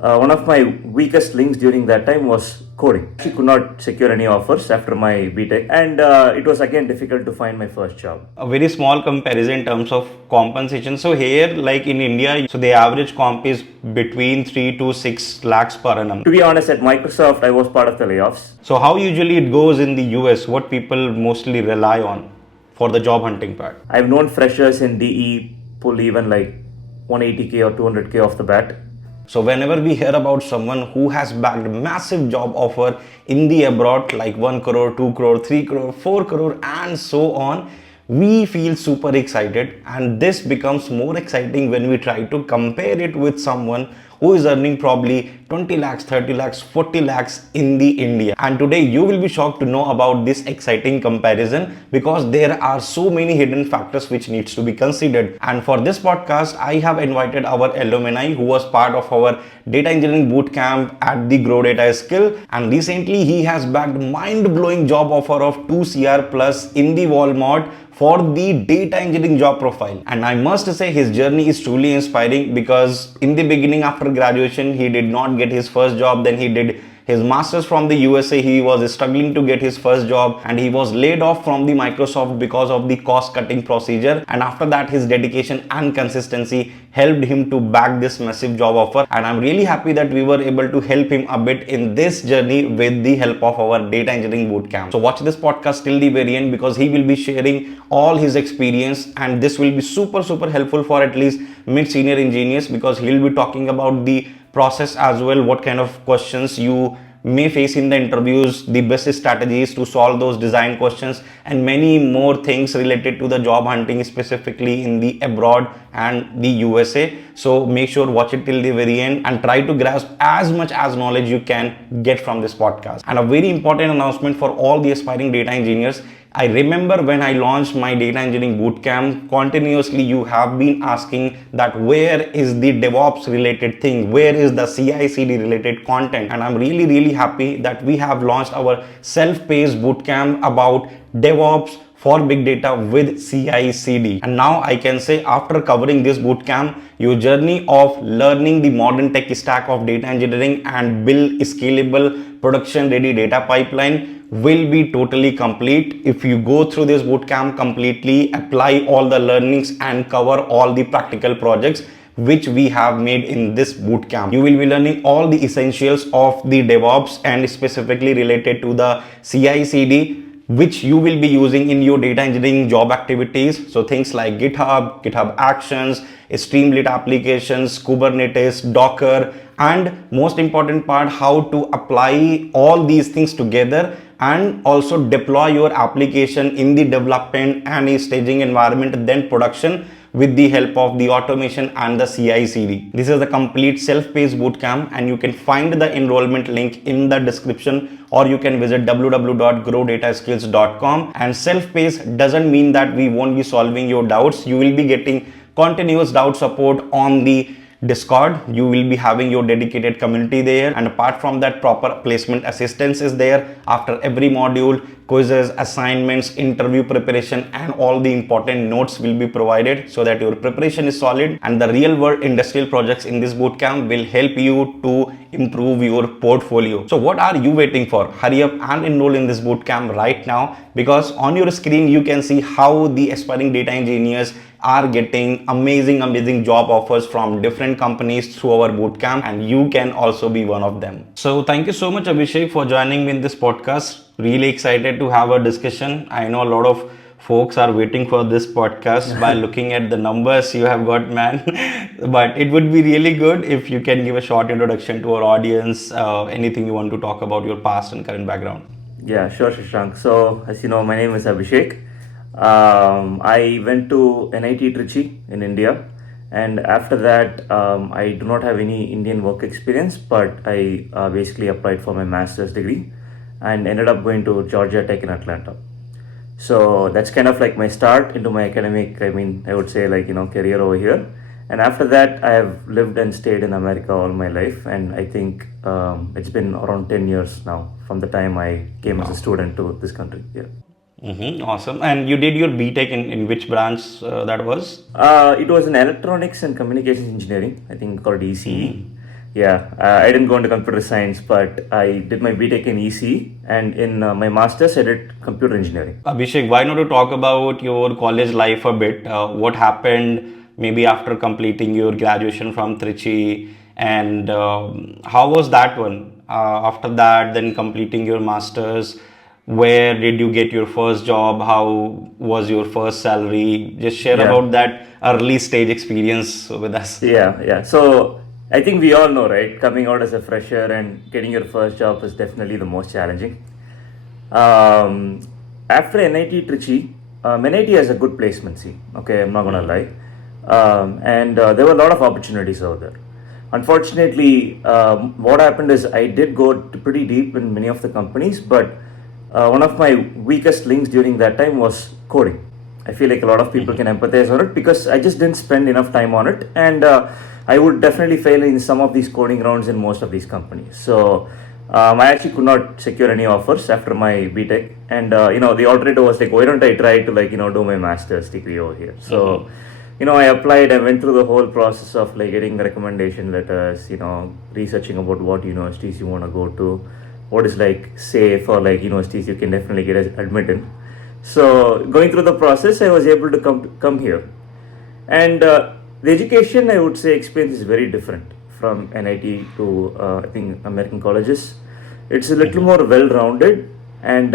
One of my weakest links during that time was coding. She could not secure any offers after my BTech, and it was again difficult to find my first job. A very small comparison in terms of compensation. So here, like in India, so the average comp is between 3 to 6 lakhs per annum. To be honest, at Microsoft, I was part of the layoffs. So how usually it goes in the US? What people mostly rely on for the job hunting part? I've known freshers in DE pull even like 180K or 200K off the bat. So whenever we hear about someone who has bagged massive job offer in the abroad like 1 crore, 2 crore, 3 crore, 4 crore and so on, we feel super excited, and this becomes more exciting when we try to compare it with someone who is earning probably 20 lakhs, 30 lakhs, 40 lakhs in the India. And today you will be shocked to know about this exciting comparison because there are so many hidden factors which needs to be considered. And for this podcast, I have invited our alumni who was part of our data engineering bootcamp at the 𝗏𝗏. And recently he has bagged mind-blowing job offer of 2 CR+ in the Walmart for the data engineering job profile. And I must say his journey is truly inspiring because in the beginning after graduation he did not get his first job, then he did his masters from the USA. He was struggling to get his first job and he was laid off from the Microsoft because of the cost cutting procedure, and after that his dedication and consistency helped him to bag this massive job offer. And I'm really happy that we were able to help him a bit in this journey with the help of our data engineering bootcamp. So watch this podcast till the very end because he will be sharing all his experience, and this will be super helpful for at least mid-senior engineers because he'll be talking about the process as well, what kind of questions you may face in the interviews, the best strategies to solve those design questions, and many more things related to the job hunting specifically in the abroad and the USA. So make sure watch it till the very end and try to grasp as much as knowledge you can get from this podcast. And a very important announcement for all the aspiring data engineers. I remember when I launched my data engineering bootcamp, continuously you have been asking that where is the DevOps related thing, where is the CI/CD related content, and I'm really happy that we have launched our self-paced bootcamp about DevOps for big data with CI/CD. And now I can say after covering this bootcamp, your journey of learning the modern tech stack of data engineering and build scalable production ready data pipeline will be totally complete if you go through this bootcamp completely, apply all the learnings and cover all the practical projects which we have made in this bootcamp. You will be learning all the essentials of the DevOps and specifically related to the CI/CD, which you will be using in your data engineering job activities. So things like GitHub Actions, Streamlit applications, Kubernetes, Docker, and most important part, how to apply all these things together and also deploy your application in the development and a staging environment, then production, with the help of the automation and the CI/CD. This is the complete self-paced bootcamp, and you can find the enrollment link in the description, or you can visit www.growdataskills.com. And self-paced doesn't mean that we won't be solving your doubts. You will be getting continuous doubt support on the Discord. You will be having your dedicated community there, and apart from that, proper placement assistance is there after every module. Quizzes, assignments, interview preparation, and all the important notes will be provided so that your preparation is solid. And the real world industrial projects in this bootcamp will help you to improve your portfolio. So what are you waiting for? Hurry up and enroll in this bootcamp right now, because on your screen you can see how the aspiring data engineers are getting amazing job offers from different companies through our bootcamp, and you can also be one of them. So thank you so much, Abhishek, for joining me in this podcast. Really excited to have a discussion. I know a lot of folks are waiting for this podcast by looking at the numbers you have got, man. But it would be really good if you can give a short introduction to our audience, anything you want to talk about your past and current background. Yeah, sure, Shashank. So, as you know, my name is Abhishek. I went to NIT Trichy in India, and after that, I do not have any Indian work experience, but I basically applied for my master's degree and ended up going to Georgia Tech in Atlanta. So that's kind of like my start into my academic, I would say career over here. And after that, I have lived and stayed in America all my life, and I think it's been around 10 years now from the time I came as a student to this country. Yeah. Awesome. And you did your BTech in which branch that was? It was in electronics and communications engineering, I think called ECE. Yeah, I didn't go into computer science, but I did my BTech in EC, and in my master's I did computer engineering. Abhishek, why not to talk about your college life a bit? What happened maybe after completing your graduation from Trichy, and how was that one? After that, then completing your masters, where did you get your first job? How was your first salary? Just share Yeah. about that early stage experience with us. Yeah. So I think we all know, right? Coming out as a fresher and getting your first job is definitely the most challenging. Um, After NIT Trichy, NIT has a good placement scene. Okay, I'm not gonna lie, and there were a lot of opportunities over there. Unfortunately, what happened is I did go pretty deep in many of the companies, but one of my weakest links during that time was coding. I feel like a lot of people can empathize on it because I just didn't spend enough time on it, and I would definitely fail in some of these coding rounds in most of these companies. So I actually could not secure any offers after my BTech, and the alternative was like, why don't I try to do my master's degree over here? So I applied. I went through the whole process of like getting recommendation letters, researching about what universities you want to go to, what is like safe or like universities you can definitely get admitted. So going through the process, I was able to come here, and the education, I would say, experience is very different from NIT to I think American colleges. It's a little more well-rounded, and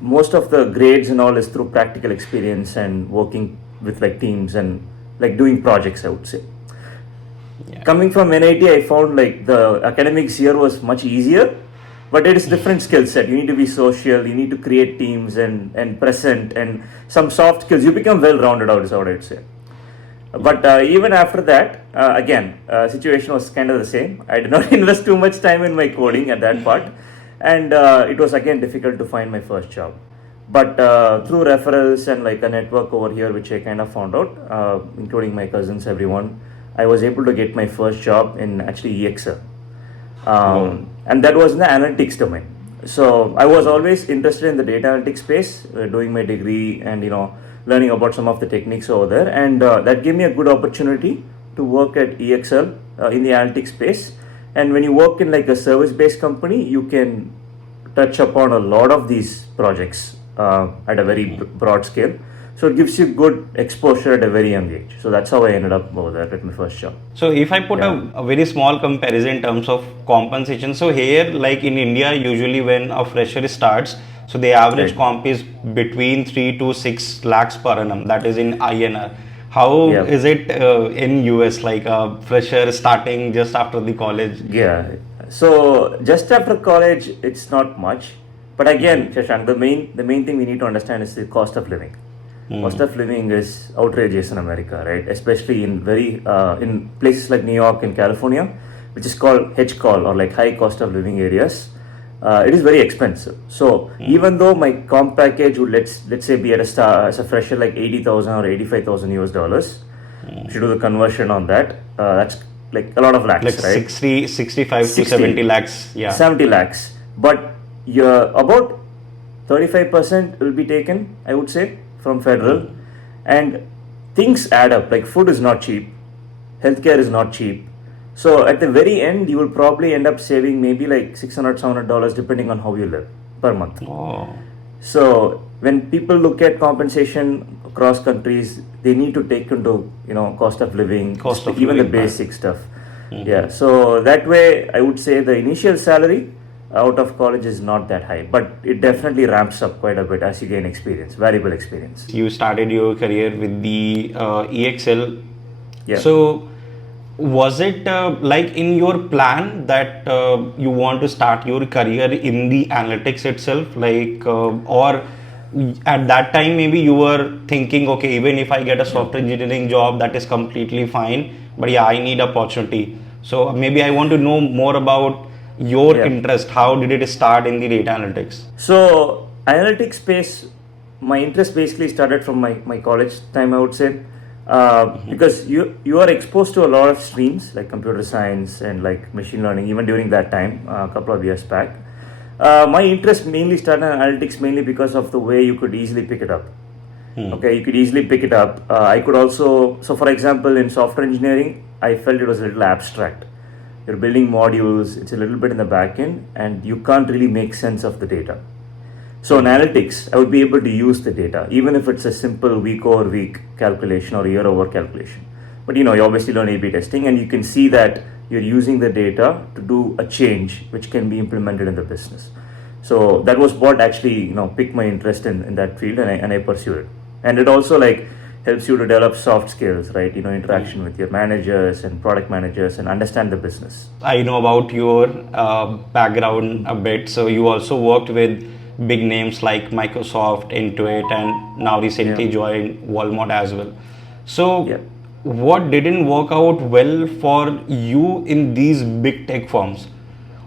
most of the grades and all is through practical experience and working with like teams and like doing projects, I would say. Coming from NIT, I found like the academics here was much easier, but it is different skill set. You need to be social, you need to create teams and present and some soft skills. You become well-rounded out is what I'd say. But even after that, again, situation was kind of the same. I did not invest too much time in my coding at that part, and it was again difficult to find my first job. But through referrals and like a network over here, which I kind of found out, including my cousins, everyone, I was able to get my first job in actually EXL, and that was in the analytics domain. So I was always interested in the data analytics space, doing my degree and learning about some of the techniques over there, and that gave me a good opportunity to work at EXL in the analytics space. And when you work in like a service-based company, you can touch upon a lot of these projects at a very broad scale. So it gives you good exposure at a very young age. So that's how I ended up over there at my first job. So if I put a very small comparison in terms of compensation, so here like in India, usually when a fresher starts, so the average comp is between 3 to 6 lakhs per annum, that is in INR. How is it in US, like a fresher starting just after the college? Yeah, so just after college, it's not much. But again, Shashank, the main thing we need to understand is the cost of living. Cost of living is outrageous in America, right? Especially in in places like New York and California, which is called HCOL or like high cost of living areas. It is very expensive. So even though my comp package would let's say be at a as a fresher like 80,000 or 85,000 US dollars, if you do the conversion on that, that's like a lot of lakhs, like right? 65 to 70 lakhs. Yeah. 70 lakhs. But about 35% will be taken, I would say, from federal, and things add up. Like food is not cheap, healthcare is not cheap. So at the very end, you will probably end up saving maybe like $600-700 depending on how you live per month. Oh. So when people look at compensation across countries, they need to take into cost of living, even the basic stuff. Yeah. So that way, I would say the initial salary out of college is not that high, but it definitely ramps up quite a bit as you gain experience, valuable experience. You started your career with the EXL. Yeah. So was it like in your plan that you want to start your career in the analytics itself, like or at that time maybe you were thinking, okay, even if I get a software engineering job, that is completely fine, but yeah, I need opportunity. So maybe I want to know more about your interest. How did it start in the data analytics? So analytics space, my interest basically started from my college time, I would say, because you are exposed to a lot of streams like computer science and like machine learning even during that time, a couple of years back. My interest mainly started in analytics mainly because of the way you could easily pick it up. Okay, you could easily pick it up. I could also, so for example, in software engineering, I felt it was a little abstract. you're building modules, it's a little bit in the back end, and you can't really make sense of the data. So analytics, I would be able to use the data, even if it's a simple week over week calculation or year over calculation. But you obviously learn A/B testing, and you can see that you're using the data to do a change which can be implemented in the business. So that was what actually piqued my interest in that field, and I pursued it. And it also helps you to develop soft skills, right? Interaction with your managers and product managers and understand the business. I know about your background a bit. So you also worked with big names like Microsoft, Intuit, and now recently joined Walmart as well. So what didn't work out well for you in these big tech firms?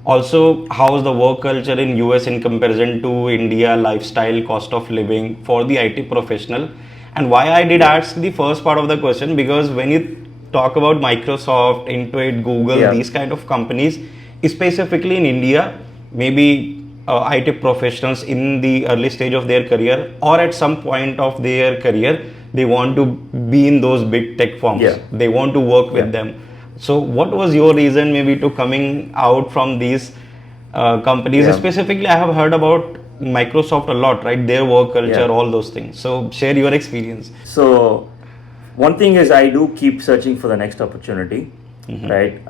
Also, how's the work culture in US in comparison to India, lifestyle, cost of living for the IT professional? And why I did ask the first part of the question, because when you talk about Microsoft, Intuit, Google, these kind of companies, specifically in India, maybe IT professionals in the early stage of their career or at some point of their career, they want to be in those big tech firms. They want to work with them. So what was your reason maybe to coming out from these companies? Specifically, I have heard about Microsoft a lot, right? Their work culture, all those things. So share your experience. So one thing is I do keep searching for the next opportunity, right?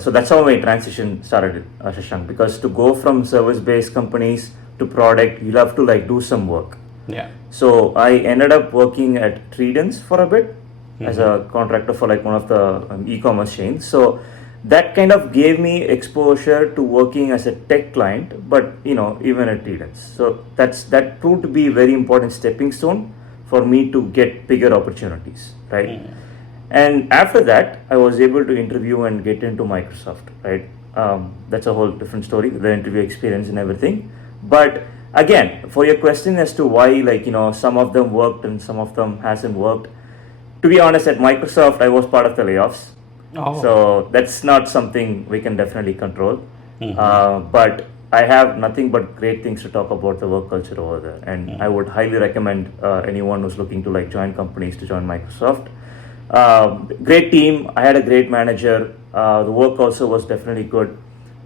So that's how my transition started, Shashank, because to go from service-based companies to product, you'll have to do some work. So I ended up working at Tredence for a bit as a contractor for one of the e-commerce chains. So that kind of gave me exposure to working as a tech client, but even at Tredence. So that proved to be a very important stepping stone for me to get bigger opportunities, right? And after that, I was able to interview and get into Microsoft, right? That's a whole different story, the interview experience and everything. But again, for your question as to why some of them worked and some of them hasn't worked, to be honest, at Microsoft, I was part of the layoffs. So that's not something we can definitely control. But I have nothing but great things to talk about the work culture over there. And I would highly recommend anyone who's looking to join companies to join Microsoft. Great team. I had a great manager. The work also was definitely good.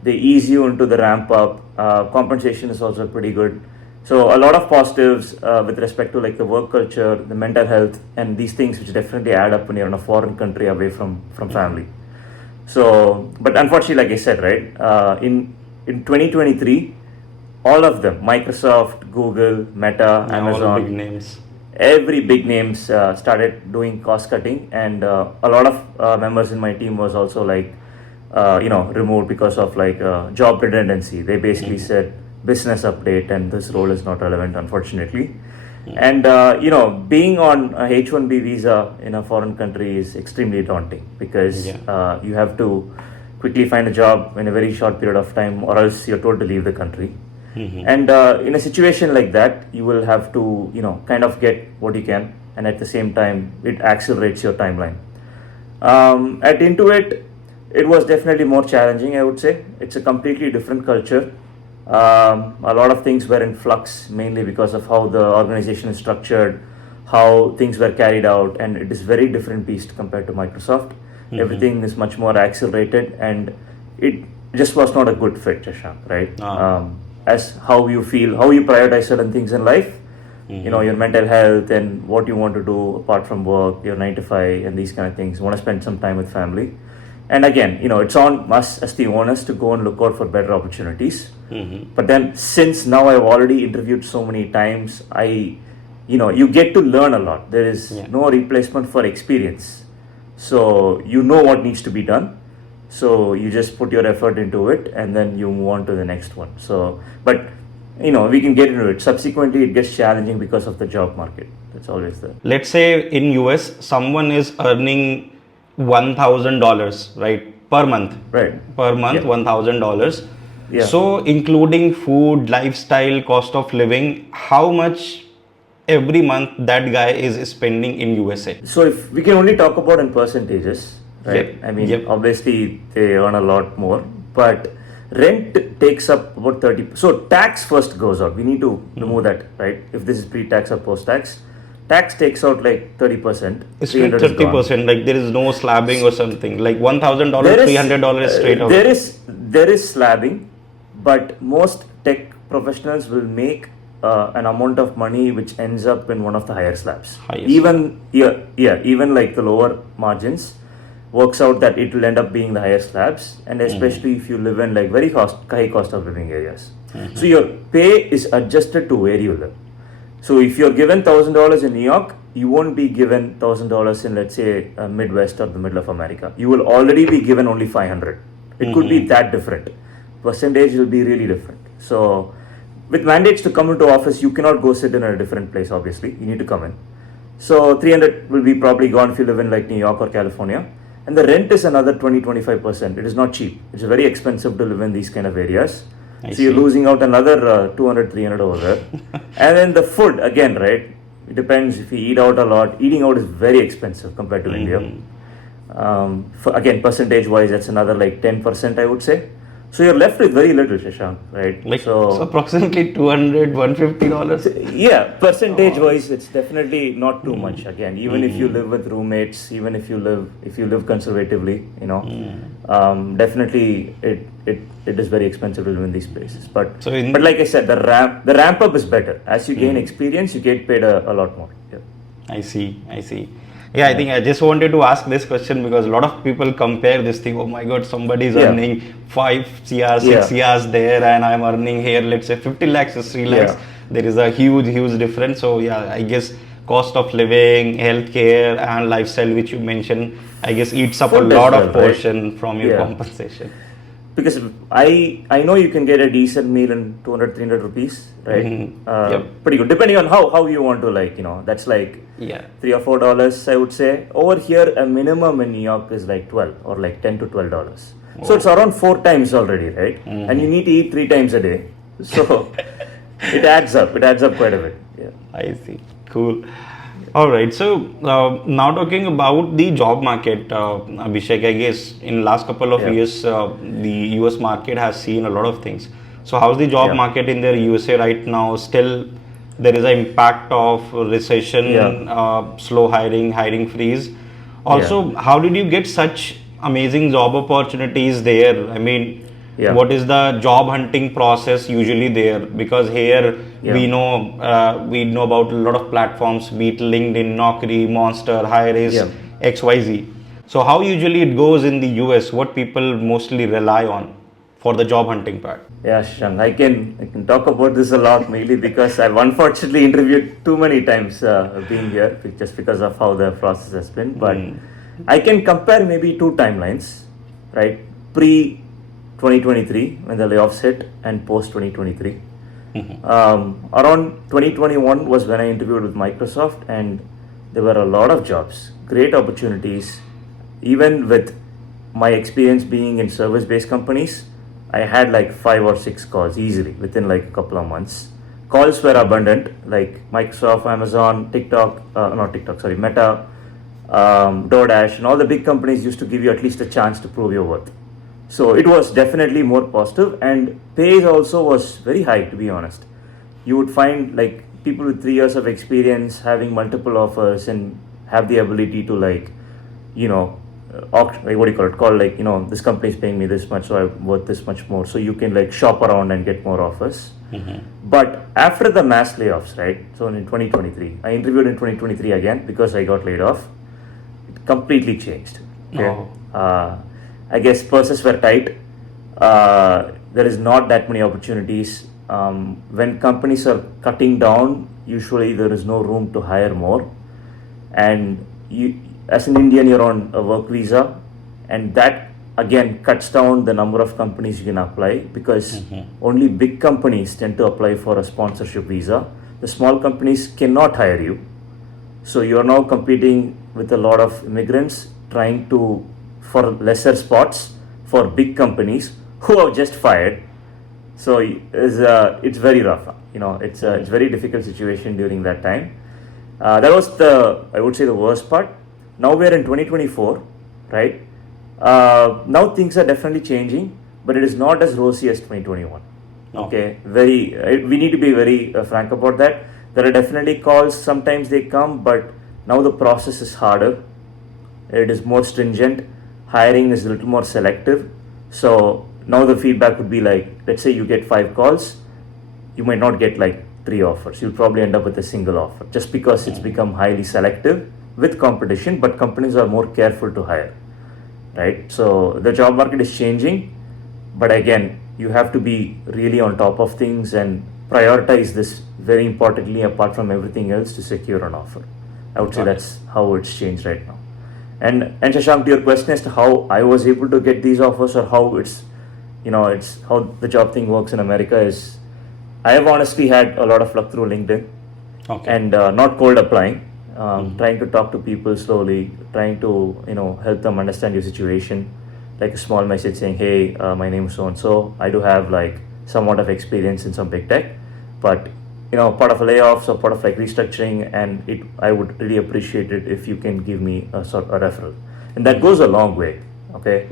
They ease you into the ramp up. Compensation is also pretty good. So a lot of positives with respect to the work culture, the mental health, and these things which definitely add up when you're in a foreign country away from family. So, but unfortunately, like I said, right, in 2023, all of them, Microsoft, Google, Meta, Amazon, all big names. Every big names started doing cost cutting, and a lot of members in my team was also removed because of job redundancy. They basically said business update and this role is not relevant, unfortunately. And being on a H-1B visa in a foreign country is extremely daunting because you have to quickly find a job in a very short period of time, or else you're told to leave the country. And in a situation like that, you will have to kind of get what you can, and at the same time it accelerates your timeline. At Intuit, it was definitely more challenging, I would say. It's a completely different culture. A lot of things were in flux, mainly because of how the organization is structured, how things were carried out, and it is very different beast compared to Microsoft. Everything is much more accelerated, and it just was not a good fit, Shashank, right? As how you feel, how you prioritize certain things in life, your mental health and what you want to do apart from work, your 9 to 5 and these kind of things. You want to spend some time with family. And again, it's on us as the owners to go and look out for better opportunities. But then since now I've already interviewed so many times, you get to learn a lot. There is no replacement for experience. So you know what needs to be done. So you just put your effort into it and then you move on to the next one. So, but we can get into it. Subsequently, it gets challenging because of the job market. That's always there. Let's say in US, someone is earning $1,000, right, per month. Right. Per month, $1,000. Yeah. So including food, lifestyle, cost of living, how much every month that guy is spending in USA? So if we can only talk about in percentages, right? I mean, obviously they earn a lot more, but rent takes up about 30%. So tax first goes out. We need to remove that, right? If this is pre-tax or post-tax, tax takes out like 30%. It's straight 30%. Like there is no slabbing or something. Like $1,000, $300 straight away. There is slabbing, but most tech professionals will make an amount of money which ends up in one of the higher slabs. Even like the lower margins works out that it will end up being the higher slabs, and especially if you live in like very high cost of living areas. So your pay is adjusted to where you live. So if you're given $1,000 in New York, you won't be given $1,000 in, let's say, Midwest or the middle of America. You will already be given only 500. It could be that different. Percentage will be really different. So with mandates to come into office, you cannot go sit in a different place, obviously. You need to come in. So 300 will be probably gone if you live in like New York or California. And the rent is another 20-25%. It is not cheap. It's very expensive to live in these kind of areas. So you're losing out another 200-300 over there. And then the food, again, right? It depends if you eat out a lot. Eating out is very expensive compared to India. Again, percentage-wise, that's another like 10%, I would say. So you're left with very little, Shashank, right? Like so approximately $200-$150. Yeah, percentage-wise, it's definitely not too much. Again, even if you live with roommates, even if you live conservatively, definitely it is very expensive to live in these places. But like I said, the ramp up is better. As you gain experience, you get paid a lot more. Yeah. I see. Yeah, I think I just wanted to ask this question because a lot of people compare this thing. Oh my God, somebody is earning 5 CR, 6 CRs there, and I'm earning here, let's say 50 lakhs is 3 lakhs. There is a huge difference. So yeah, I guess cost of living, healthcare, and lifestyle, which you mentioned, I guess eats up food a lot of portion from your compensation. Because I know you can get a decent meal in 200-300 rupees, right? Pretty good, depending on how you want to that's like $3 or $4, I would say. Over here, a minimum in New York is like 12 or like $10 to $12. So it's around 4 times already, right? And you need to eat 3 times a day. So it adds up quite a bit. Yeah. I see. Cool. All right. So now talking about the job market, Abhishek, I guess in last couple of years, the US market has seen a lot of things. So how's the job market in the USA right now? Still, there is an impact of recession, slow hiring freeze. Also, how did you get such amazing job opportunities there? I mean, what is the job hunting process usually there? Because here we know about a lot of platforms, be it LinkedIn, Naukri, Monster, Hireis, XYZ. So how usually it goes in the US? What people mostly rely on for the job hunting part? Yeah, Shashank, I can talk about this a lot, mainly because I've unfortunately interviewed too many times being here, just because of how the process has been. But I can compare maybe 2 timelines, right? Pre-2023 when the layoffs hit and post-2023. Around 2021 was when I interviewed with Microsoft, and there were a lot of jobs, great opportunities. Even with my experience being in service-based companies, I had like 5 or 6 calls easily within like a couple of months. Calls were abundant, like Microsoft, Amazon, Meta, DoorDash, and all the big companies used to give you at least a chance to prove your worth. So it was definitely more positive, and pay also was very high, to be honest. You would find like people with 3 years of experience having multiple offers and have the ability to this company is paying me this much, so I'm worth this much more. So you can like shop around and get more offers. But after the mass layoffs, right? So in 2023, I interviewed in 2023 again because I got laid off. It completely changed. Okay. I guess purses were tight. There is not that many opportunities. When companies are cutting down, usually there is no room to hire more. And you, as an Indian, you're on a work visa, and that again cuts down the number of companies you can apply, because only big companies tend to apply for a sponsorship visa. The small companies cannot hire you. So you're now competing with a lot of immigrants trying to for lesser spots for big companies who have just fired. So it's very rough. It's a very difficult situation during that time. That was I would say the worst part. Now we're in 2024, right? Now things are definitely changing, but it is not as rosy as 2021. No. Okay, we need to be very frank about that. There are definitely calls, sometimes they come, but now the process is harder. It is more stringent. Hiring is a little more selective. So now the feedback would be like, let's say you get 5 calls, you might not get like 3 offers. You'll probably end up with a single offer just because it's become highly selective with competition, but companies are more careful to hire, right? So the job market is changing, but again, you have to be really on top of things and prioritize this very importantly apart from everything else to secure an offer. I would say that's how it's changed right now. And Shashank, to your question as to how I was able to get these offers or how it's how the job thing works in America is, I have honestly had a lot of luck through LinkedIn and not cold applying, trying to talk to people slowly, trying to help them understand your situation, like a small message saying, hey, my name is so and so, I do have like somewhat of experience in some big tech, but part of a layoffs or part of like restructuring, and I would really appreciate it if you can give me a referral, and that goes a long way. Okay,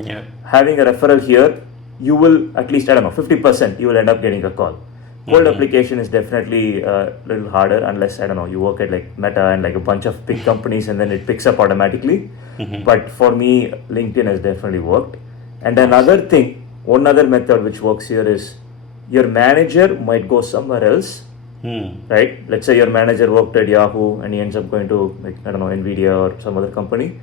having a referral here, you will at least 50% you will end up getting a call. Cold application is definitely a little harder unless you work at like Meta and like a bunch of big companies and then it picks up automatically. But for me, LinkedIn has definitely worked. And one other method which works here is your manager might go somewhere else. Right? Let's say your manager worked at Yahoo and he ends up going to Nvidia or some other company,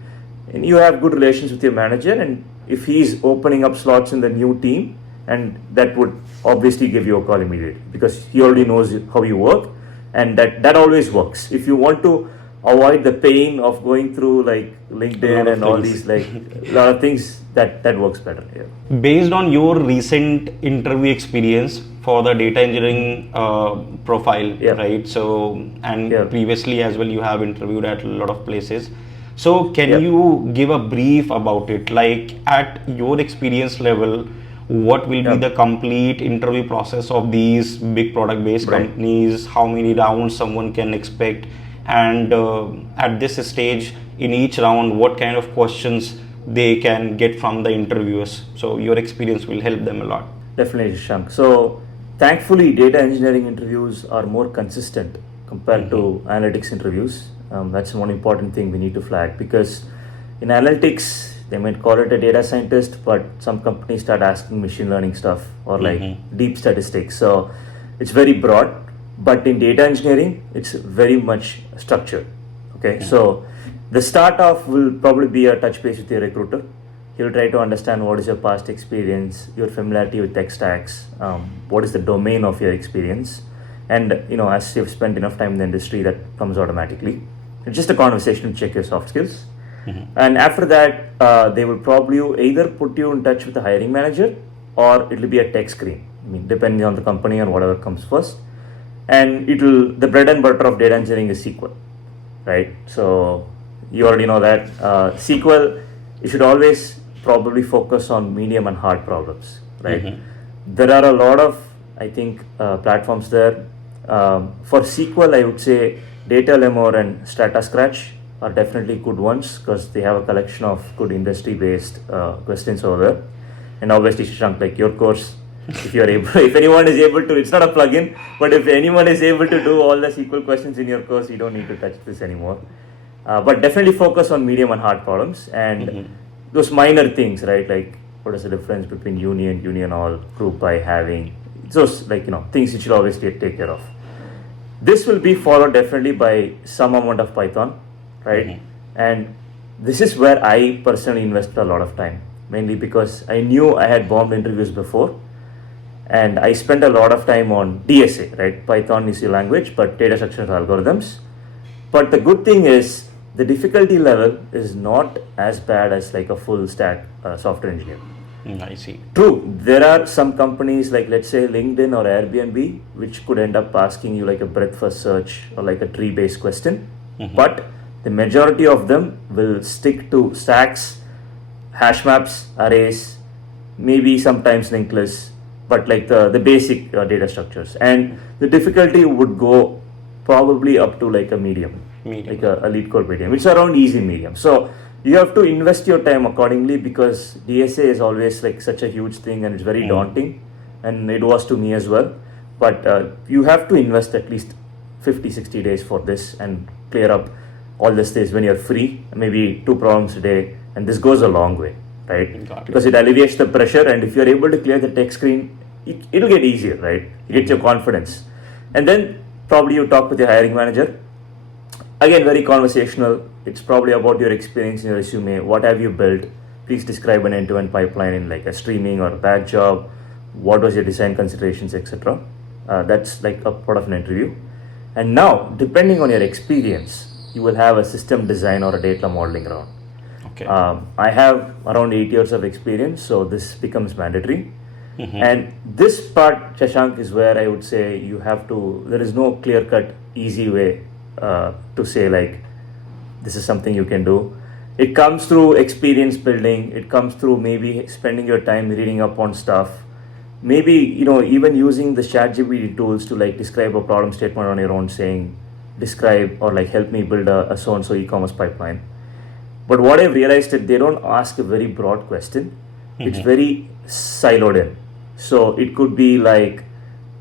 and you have good relations with your manager, and if he's opening up slots in the new team, and that would obviously give you a call immediately because he already knows how you work, and that always works. If you want to avoid the pain of going through like LinkedIn and all these like a lot of things, that works better here. Based on your recent interview experience for the data engineering profile, right? So, and previously as well, you have interviewed at a lot of places. So can you give a brief about it? Like at your experience level, what will be the complete interview process of these big product based companies? How many rounds someone can expect? And at this stage in each round, what kind of questions they can get from the interviewers? So your experience will help them a lot. Definitely, Shank. So thankfully, data engineering interviews are more consistent compared to analytics interviews. That's one important thing we need to flag, because in analytics, they might call it a data scientist, but some companies start asking machine learning stuff or like deep statistics. So it's very broad, but in data engineering, it's very much structured. Okay, so the start off will probably be a touch base with your recruiter. He'll try to understand what is your past experience, your familiarity with tech stacks, what is the domain of your experience, and as you've spent enough time in the industry, that comes automatically. It's just a conversation to check your soft skills. And after that, they will probably either put you in touch with the hiring manager or it will be a tech screen. I mean, depending on the company and whatever comes first. And the bread and butter of data engineering is SQL, right? So you already know that SQL, you should always probably focus on medium and hard problems, right? There are a lot of, I think, platforms there. For SQL, I would say Data Lemur and StrataScratch are definitely good ones because they have a collection of good industry-based questions over there. And obviously, Shashank, like your course, if anyone is able to, it's not a plugin, but if anyone is able to do all the SQL questions in your course, you don't need to touch this anymore. But definitely focus on medium and hard problems and those minor things, right? Like what is the difference between union all, group by, having, those things you should always take care of. This will be followed definitely by some amount of Python, right? And this is where I personally invested a lot of time, mainly because I knew I had bombed interviews before, and I spent a lot of time on DSA, right? Python is your language, but data structure algorithms. But the good thing is the difficulty level is not as bad as like a full stack software engineer. I see. True, there are some companies like let's say LinkedIn or Airbnb which could end up asking you like a breadth first search or like a tree based question, but the majority of them will stick to stacks, hash maps, arrays, maybe sometimes linked lists, but like the basic data structures, and the difficulty would go probably up to like a medium. Like a lead code medium. It's around easy medium. So you have to invest your time accordingly because DSA is always like such a huge thing and it's very daunting, and it was to me as well. But you have to invest at least 50, 60 days for this and clear up all this days when you're free, maybe 2 problems a day, and this goes a long way, right? Because it alleviates the pressure, and if you're able to clear the tech screen, it'll get easier, right? It gets your confidence. And then probably you talk with your hiring manager. Again, very conversational. It's probably about your experience in your resume. What have you built? Please describe an end-to-end pipeline in like a streaming or a batch job. What was your design considerations, etc. That's like a part of an interview. And now, depending on your experience, you will have a system design or a data modeling round. Okay. I have around 8 years of experience, so this becomes mandatory. And this part, Shashank, is where I would say you have to, there is no clear-cut, easy way to say like, this is something you can do. It comes through experience building. It comes through maybe spending your time reading up on stuff. Maybe, even using the ChatGPT tools to like describe a problem statement on your own, saying, describe or like help me build a so-and-so e-commerce pipeline. But what I've realized is they don't ask a very broad question. It's very siloed in. So it could be like,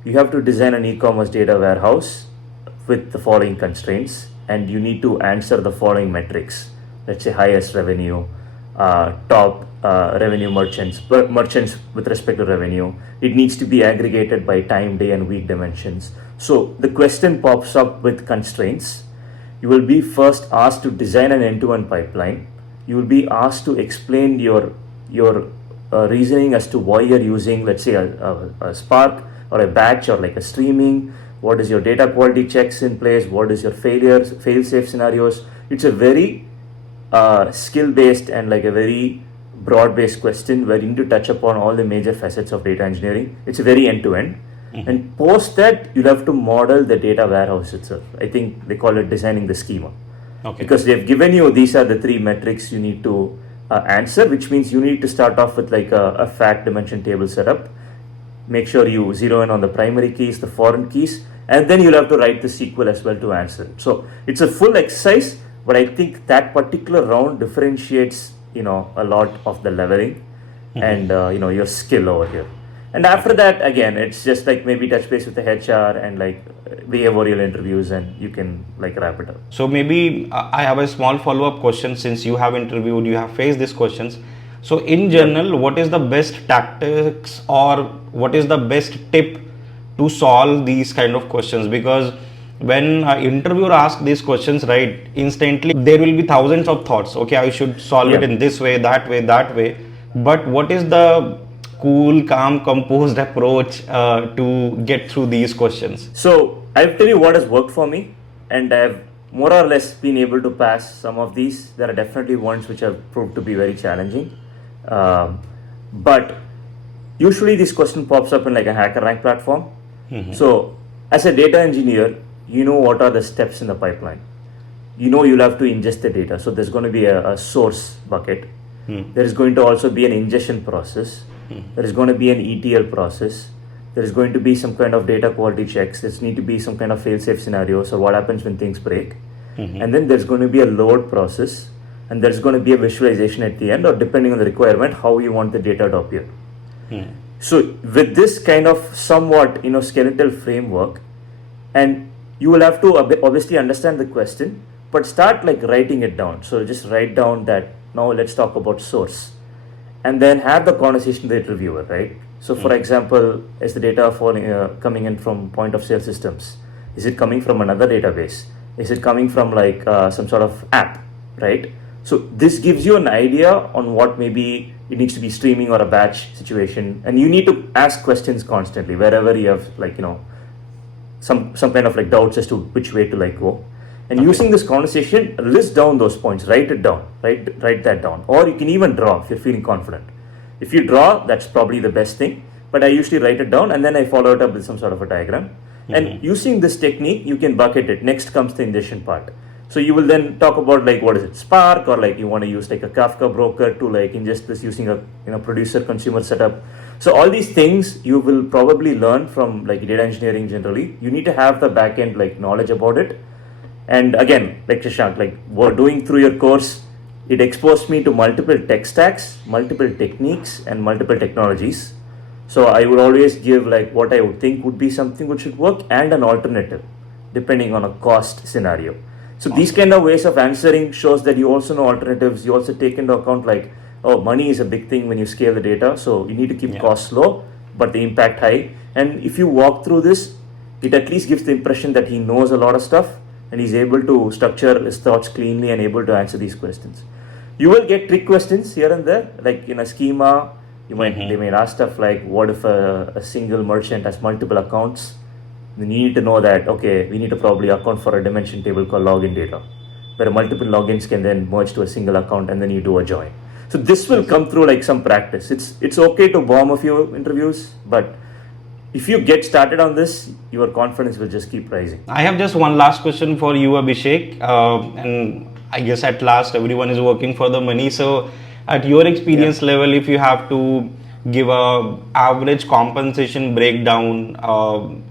you have to design an e-commerce data warehouse with the following constraints, and you need to answer the following metrics. Let's say highest revenue, top revenue merchants with respect to revenue. It needs to be aggregated by time, day, and week dimensions. So the question pops up with constraints. You will be first asked to design an end-to-end pipeline. You will be asked to explain your reasoning as to why you're using, let's say, a Spark or a batch or like a streaming. What is your data quality checks in place? What is your fail-safe scenarios? It's a very skill-based and like a very broad-based question where you need to touch upon all the major facets of data engineering. It's very end-to-end. And post that, you'll have to model the data warehouse itself. I think they call it designing the schema. Okay. Because they've given you, these are the 3 metrics you need to answer, which means you need to start off with like a fact dimension table setup. Make sure you zero in on the primary keys, the foreign keys, and then you'll have to write the SQL as well to answer it. So it's a full exercise, but I think that particular round differentiates, a lot of the leveling and, your skill over here. And after that, again, it's just like maybe touch base with the HR and like behavioral interviews, and you can like wrap it up. So maybe I have a small follow-up question. Since you have interviewed, you have faced these questions. So in general, what is the best tactics or what is the best tip to solve these kind of questions? Because when an interviewer asks these questions, right, instantly there will be thousands of thoughts. Okay, I should solve it in this way, that way, that way. But what is the cool, calm, composed approach to get through these questions? So I'll tell you what has worked for me, and I've more or less been able to pass some of these. There are definitely ones which have proved to be very challenging. But usually this question pops up in like a HackerRank platform. So as a data engineer, you know what are the steps in the pipeline. You'll have to ingest the data. So there's going to be a source bucket. There is going to also be an ingestion process. There is going to be an ETL process. There is going to be some kind of data quality checks. There's need to be some kind of fail-safe scenarios, or what happens when things break. And then there's going to be a load process, and there's going to be a visualization at the end, or depending on the requirement, how you want the data to appear. So with this kind of somewhat skeletal framework, and you will have to obviously understand the question, but start like writing it down. So just write down that now let's talk about source, and then have the conversation with the interviewer, right? So for example, is the data coming in from point of sale systems? Is it coming from another database? Is it coming from like some sort of app, right? So this gives you an idea on what maybe it needs to be streaming or a batch situation, and you need to ask questions constantly wherever you have like some kind of like doubts as to which way to like go. And using this conversation, list down those points, write it down, write that down, or you can even draw if you're feeling confident. If you draw, that's probably the best thing, but I usually write it down and then I follow it up with some sort of a diagram. And using this technique, you can bucket it. Next comes the ingestion part. So you will then talk about like, what is it, Spark, or like you want to use like a Kafka broker to like ingest this using a producer consumer setup. So all these things you will probably learn from like data engineering generally. You need to have the backend like knowledge about it. And again, like Shashank, like we're doing through your course, it exposed me to multiple tech stacks, multiple techniques, and multiple technologies. So I would always give like what I would think would be something which should work and an alternative. depending on a cost scenario. So these kind of ways of answering shows that you also know alternatives. You also take into account like, oh, money is a big thing when you scale the data. So you need to keep costs low, but the impact high. And if you walk through this, it at least gives the impression that he knows a lot of stuff and he's able to structure his thoughts cleanly and able to answer these questions. You will get trick questions here and there, like in a schema. They may ask stuff like, what if a single merchant has multiple accounts? Then you need to know that, okay, we need to probably account for a dimension table called login data, where multiple logins can then merge to a single account and then you do a join. So this will come through like some practice. It's okay to bomb a few interviews, but if you get started on this, your confidence will just keep rising. I have just one last question for you, Abhishek. And I guess at last everyone is working for the money. So at your experience level, if you have to give a average compensation breakdown,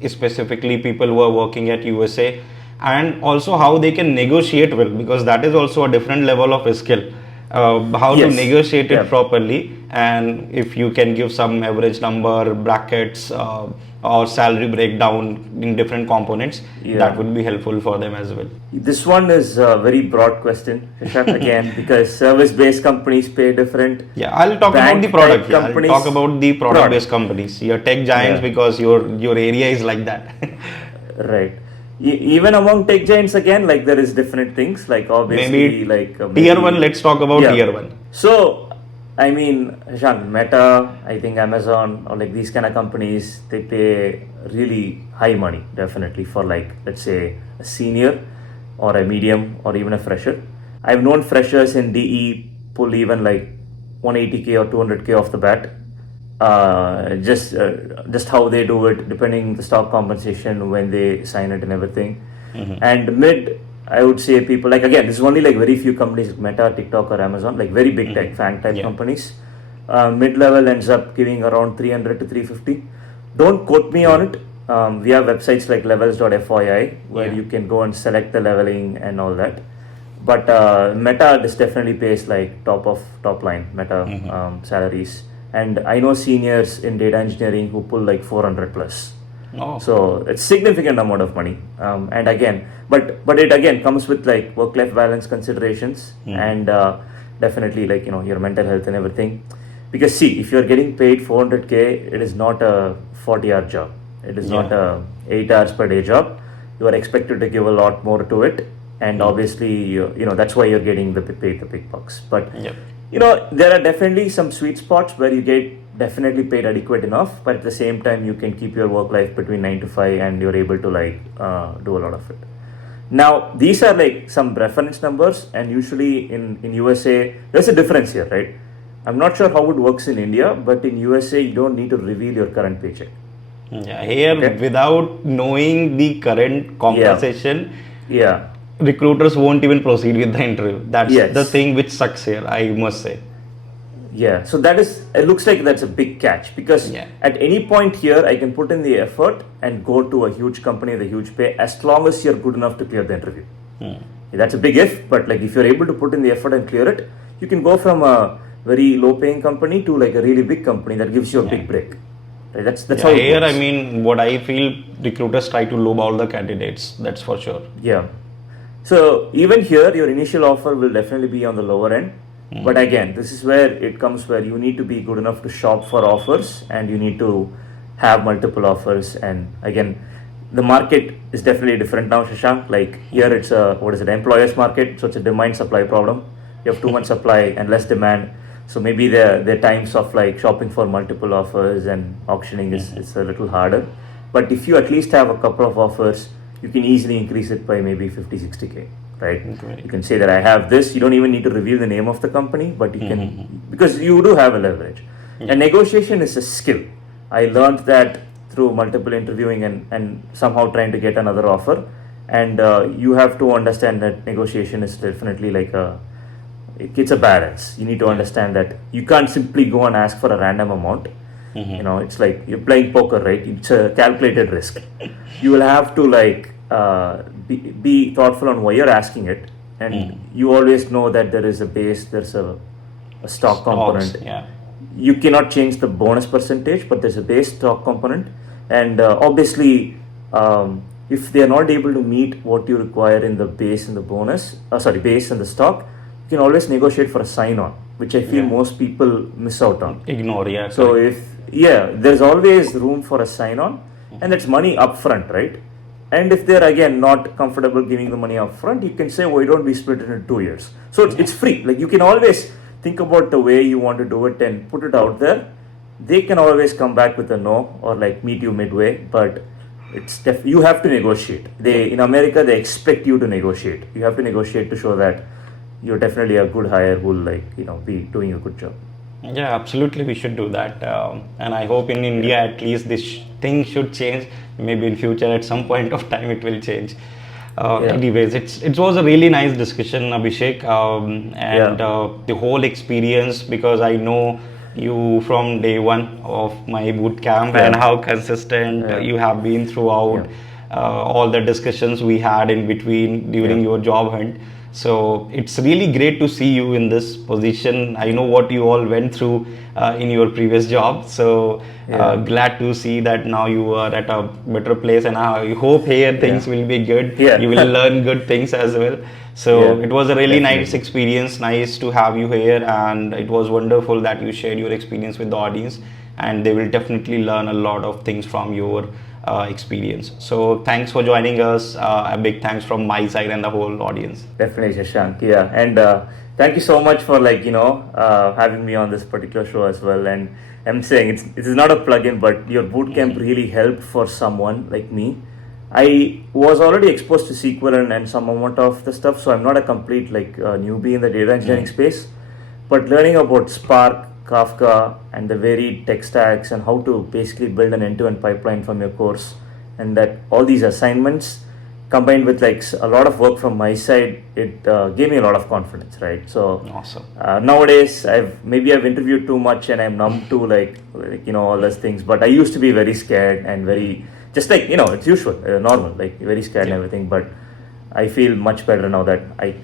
specifically people who are working at USA, and also how they can negotiate well, because that is also a different level of skill. How to negotiate it properly, and if you can give some average number, brackets, or salary breakdown in different components, that would be helpful for them as well. This one is a very broad question, Shashank, again, because service-based companies pay different. Yeah, I'll talk about the product. I'll talk about the product-based companies. Your tech giants, because your area is like that. Right. Even among tech giants, again, like there is different things, like obviously maybe tier 1, let's talk about tier 1. So I mean, Shashank, Meta, I think Amazon, or like these kind of companies, they pay really high money, definitely, for like, let's say, a senior or a medium or even a fresher. I've known freshers in DE pull even like 180K or 200K off the bat. Just how they do it, depending the stock compensation when they sign it and everything. And mid, I would say people like, again, this is only like very few companies like Meta, TikTok or Amazon, like very big tech FANG type companies. Mid-level ends up giving around 300 to 350. Don't quote me on it. We have websites like levels.fyi where you can go and select the leveling and all that. But Meta, this definitely pays like top line Meta salaries. And I know seniors in data engineering who pull like 400 plus. So it's significant amount of money. And again, but it again comes with like work-life balance considerations and definitely like, you know, your mental health and everything. Because see, if you're getting paid 400K, it is not a 40-hour job. It is not a 8 hours per day job. You are expected to give a lot more to it. And obviously, you know, that's why you're getting paid the big bucks. But you know, there are definitely some sweet spots where you get definitely paid adequate enough, but at the same time you can keep your work life between 9 to 5 and you're able to like do a lot of it. Now these are like some reference numbers, and usually in USA there's a difference here, right? I'm not sure how it works in India, but in USA you don't need to reveal your current paycheck. Here without knowing the current compensation, recruiters won't even proceed with the interview. That's the thing which sucks here, I must say. So that is, it looks like that's a big catch, because at any point here I can put in the effort and go to a huge company with a huge pay as long as you're good enough to clear the interview. That's a big if, but like if you're able to put in the effort and clear it, you can go from a very low paying company to like a really big company that gives you a big break. That's how it here works. I mean, what I feel, recruiters try to lowball the candidates, that's for sure. So even here your initial offer will definitely be on the lower end. But again, this is where it comes, where you need to be good enough to shop for offers and you need to have multiple offers. And again, the market is definitely different now, Shashank. Like here it's a, employer's market. So it's a demand supply problem. You have too much supply and less demand. So maybe the times of like shopping for multiple offers and auctioning is a little harder. But if you at least have a couple of offers, you can easily increase it by maybe 50, 60K. Right? You can say that I have this. You don't even need to reveal the name of the company, but you can, because you do have a leverage. And negotiation is a skill. I learned that through multiple interviewing and somehow trying to get another offer. And you have to understand that negotiation is definitely like it's a balance. You need to understand that you can't simply go and ask for a random amount. You know, it's like you're playing poker, right? It's a calculated risk. You will have to like be thoughtful on why you're asking it, and you always know that there is a base, there's a stock component. You cannot change the bonus percentage, but there's a base stock component, and obviously if they are not able to meet what you require in the base and the bonus, base and the stock, you can always negotiate for a sign-on, which I feel most people miss out on. Ignore, yeah. So there's always room for a sign-on, and that's money upfront, right? And if they're again not comfortable giving the money upfront, you can say, why don't we split it in 2 years? So it's free. Like, you can always think about the way you want to do it and put it out there. They can always come back with a no or like meet you midway, but you have to negotiate. In America, they expect you to negotiate. You have to negotiate to show that you're definitely a good hire who will be doing a good job. Yeah, absolutely, we should do that. And I hope in India at least this thing should change. Maybe in future at some point of time it will change. Anyways, it was a really nice discussion, Abhishek, the whole experience, because I know you from day one of my boot camp and how consistent you have been throughout all the discussions we had in between during your job hunt. So it's really great to see you in this position. I know what you all went through in your previous job. So glad to see that now you are at a better place, and I hope here things will be good. You will learn good things as well. So it was a really nice experience. Nice to have you here, and it was wonderful that you shared your experience with the audience, and they will definitely learn a lot of things from your experience. So thanks for joining us. A big thanks from my side and the whole audience. Definitely, Shashank. Yeah, and thank you so much for having me on this particular show as well. And I'm saying it is not a plug-in, but your bootcamp really helped for someone like me. I was already exposed to SQL and some amount of the stuff, so I'm not a complete newbie in the data engineering space. But learning about Spark, Kafka, and the varied tech stacks, and how to basically build an end-to-end pipeline from your course, and that all these assignments combined with a lot of work from my side, it gave me a lot of confidence, right? So awesome. Nowadays I've interviewed too much and I'm numb to all those things, but I used to be very scared and very just it's usual, normal, very scared and everything. But I feel much better now that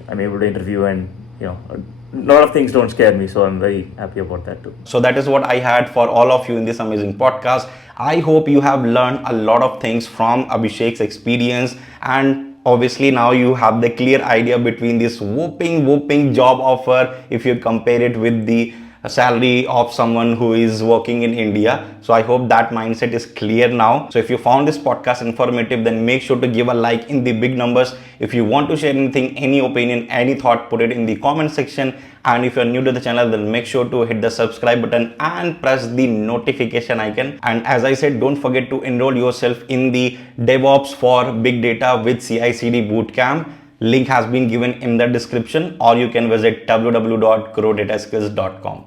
I'm able to interview, and a lot of things don't scare me, so I'm very happy about that too. So that is what I had for all of you in this amazing podcast. I hope you have learned a lot of things from Abhishek's experience, and obviously now you have the clear idea between this whooping job offer if you compare it with the salary of someone who is working in India. So I hope that mindset is clear now. So if you found this podcast informative, then make sure to give a like in the big numbers. If you want to share anything, any opinion, any thought, put it in the comment section. And if you're new to the channel, then make sure to hit the subscribe button and press the notification icon. And as I said, don't forget to enroll yourself in the DevOps for Big Data with CICD Bootcamp. Link has been given in the description, or you can visit www.growdataskills.com.